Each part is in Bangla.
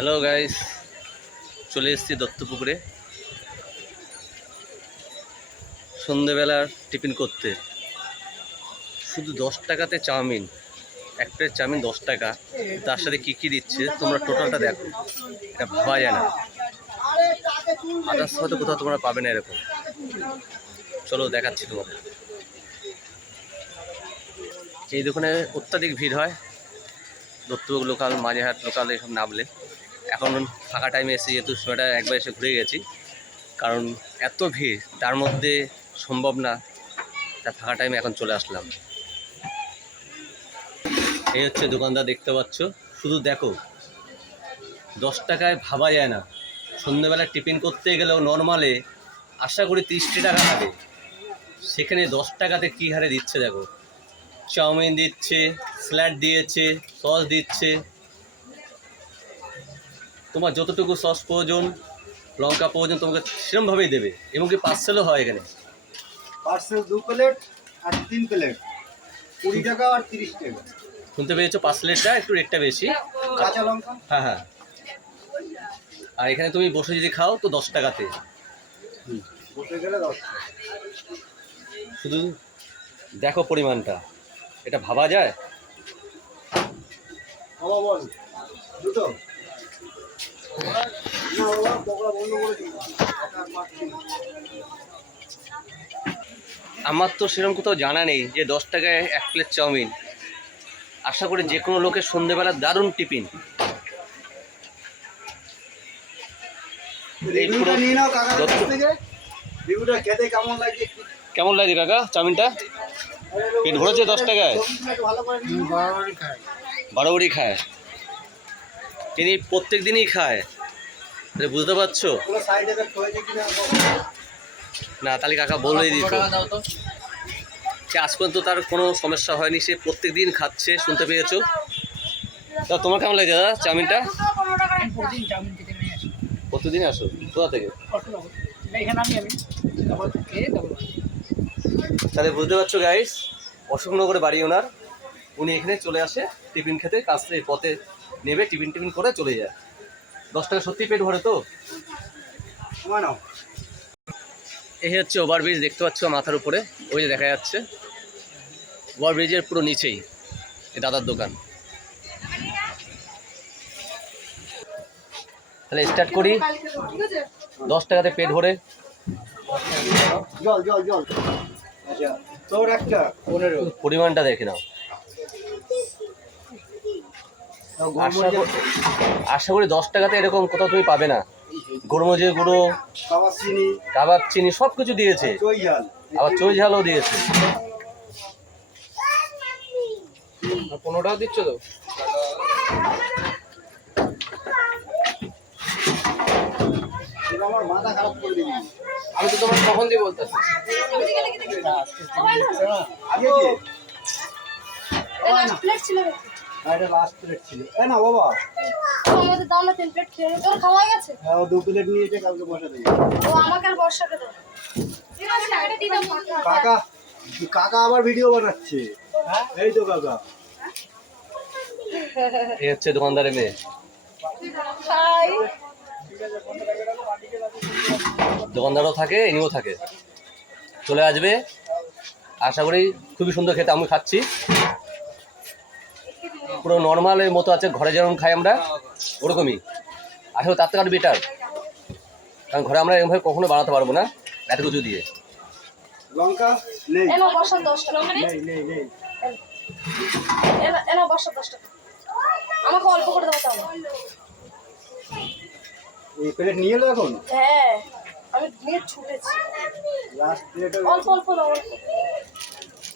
হ্যালো গাইস চলে এসেছি দত্তপুকুরে। সন্ধেবেলার টিফিন করতে। শুধু দশ টাকাতে চাউমিন। এক প্লেট চাউমিন দশ টাকা। তার সাথে কী কী দিচ্ছে, তোমরা টোটালটা দেখো। এটা ভাবা যায় না। আদার্স হয়তো কোথাও তোমরা পাবে না এরকম। চলো দেখাচ্ছি তোমাকে। এই দোকানে অত্যাধিক ভিড় হয়। দত্তপুর লোকাল মাঝেহাট লোকাল এসব নামলে। এখন ফাঁকা টাইমে এসে যেহেতু সময়টা একবার এসে ঘুরে গেছি, কারণ এত ভিড়, তার মধ্যে সম্ভব না তার ফাঁকা টাইমে এখন চলে আসলাম। এই হচ্ছে দোকানদার দেখতে পাচ্ছ, শুধু দেখো, দশ টাকায় ভাবা যায় না। সন্ধ্যেবেলা টিফিন করতে গেলেও নর্মালে আশা করি তিরিশটি টাকা লাগে সেখানে দশ টাকাতে কী হারে দিচ্ছে দেখো? চাউমিন দিচ্ছে স্যালাড দিয়েছে সস দিচ্ছে তোমার যতটুকু সস প্রয়োজন লঙ্কা প্রয়োজন তোমাকে সেরকমভাবেই দেবে। এবং কি পার্সেলও হয় এখানে? পার্সেল দু প্লেট আর তিন প্লেট কুড়ি টাকা আর তিরিশ টাকা। শুনতে পেয়েছ পার্সেলেরটা একটু রেটটা বেশি। কাঁচা লঙ্কা? হ্যাঁ হ্যাঁ। আর এখানে তুমি বসে যদি খাও তো দশ টাকাতে। বসে গেলে দশ টাকা। শুধু দেখো পরিমাণটা। এটা ভাবা যায়? বল দুটো? আমার তো সেরকম কোথাও জানা নেই যে দশ টাকায় এক প্লেট চাউমিন। আশা করি যে কোনো লোকের সন্ধেবেলা দারুণ টিফিন। কেমন লাগে? কাকা চাউমিনটা? পেট ভরেছে দশ টাকায়? ছবিগুলো একটু ভালো করে নিন। বারো বড়ি খায়। তিনি প্রত্যেক দিনই খায়। তাহলে বুঝতে পারছ? না তাহলে কাকা বলেই দিত। সে আজ পর্যন্ত তার কোনো সমস্যা হয়নি সে প্রত্যেক দিন খাচ্ছে শুনতে পেয়েছ? তা তোমার কেমন লাগে দাদা চাউমিনটা? প্রতিদিন আসি। কোথা থেকে। তাহলে বুঝতে পারছ গাইস অশোকনগরে বাড়ি ওনার। উনি এখানে চলে আসে টিফিন খেতে কাজ পথে নেবে টিফিন টিফিন করে চলে যায়। দশ টাকা সত্যি পেট ভরে তো? এই হচ্ছে ওভারব্রিজ দেখতে পাচ্ছ মাথার উপরে। ওই যে দেখা যাচ্ছে। ওভারব্রিজের পুরো নিচেই এই দাদার দোকান। তাহলে স্টার্ট করি। দশ টাকাতে পেট ভরে। জল জল জল। আচ্ছা পরিমাণটা দেখে নাও। আশা করি আশা করি দশ টাকাতে এরকম কোথাও তুমি পাবে না। গোলমরিচের গুঁড়ো খাবার চিনি কাবাব চিনি সব কিছু দিয়েছে। আবার চই ঝালও দিয়েছে। পনেরো টাকা দিচ্ছ তো? আমার মাথা খারাপ করে দিবি আমি তো তোমার কখন দিয়ে বলতেছি আগে দিয়ে? আর এটা লাস্ট প্লেট ছিল। এ না বাবা। আমাদের দাও না তিন প্লেট খেয়ে তোর খাওয়া গেছে? হ্যাঁ ও দু প্লেট নিয়েছে কালকে বসা দেবে। ও আমাকে আর বর্ষাকে দাও কাকা। কাকা আবার ভিডিও বানাচ্ছে। এই তো কাকা। এই হচ্ছে দোকানদারের মেয়ে। খাই দোকানদারও থাকে ইনিও থাকে। চলে আসবে। আশা করি খুবই সুন্দর খেতে আমি খাচ্ছি। পুরো নর্মালের মতো আছে ঘরে যেরকম খাই আমরা ওরকমই। আসলে তার থেকে আরও বেটার কারণ ঘরে আমরা এরকমভাবে কখনো বানাতে পারব না এত কিছু দিয়ে। লঙ্কা? নেই। নেই নেই আমাকে অল্প করে দেবো তাহলে। এই প্লেট নিয়ে এলো এখন? হ্যাঁ আমি নিয়ে ছুটেছি। লাস্ট প্লেট অল্প অল্প দাও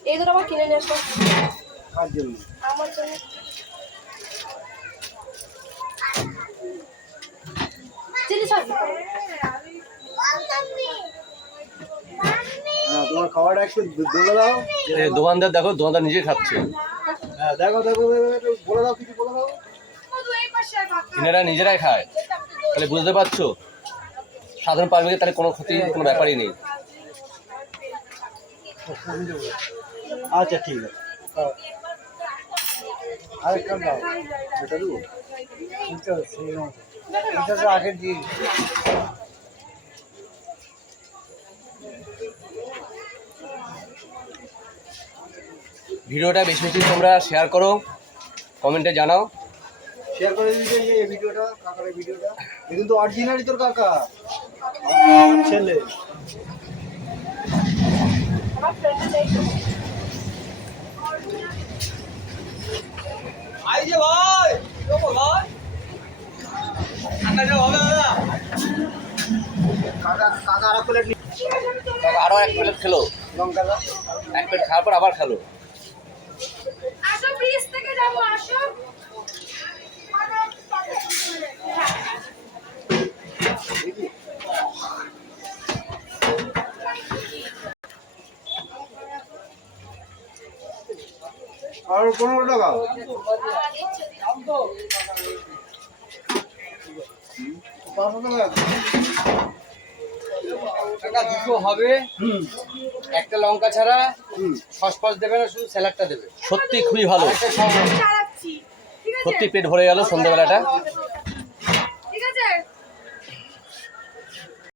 এই দুটো আমার কিনে নিয়ে আসব কার জন্য আমার। হ্যাঁ তোমার খাওয়াটা একটু বলে দাও দোকানদার দেখো দোকানদার নিজে খাচ্ছে হ্যাঁ দেখো দেখো দেখো, বলে দাও কিছু বলে দাও এনারা নিজেরাই খায় তাহলে বুঝতে পারছ সাধারণ পাবলিকের তাহলে কোনো ক্ষতি কোনো ব্যাপারই নেই আচ্ছা ঠিক আছে আরেকটা দাও এটা দেবো? এটা সেই। এটা তো আগে দিয়ে ভিডিওটা বেশি বেশি তোমরা শেয়ার করো কমেন্টে জানাও। শেয়ার করে যে এই ভিডিওটা কাকার এই ভিডিওটা। এ কিন্তু অরিজিনালি তোর কাকা। ছেলে। আমার ফ্রেন্ডে চাই কাকা কাকা আর প্লেট আরও এক প্লেট খেলো। এক প্লেট খাওয়ার পর আবার খেলো। আসো ব্রিজ থেকে যাব আসো। আর পনেরো টাকা। টাকা। টাকা দুটো হবে। একটা লঙ্কা ছাড়া হুম। দেবে না শুধু স্যালাডটা দেবে। সত্যি খুবই ভালো। আছে? সত্যি পেট ভরে গেল সন্ধ্যেবেলাটা।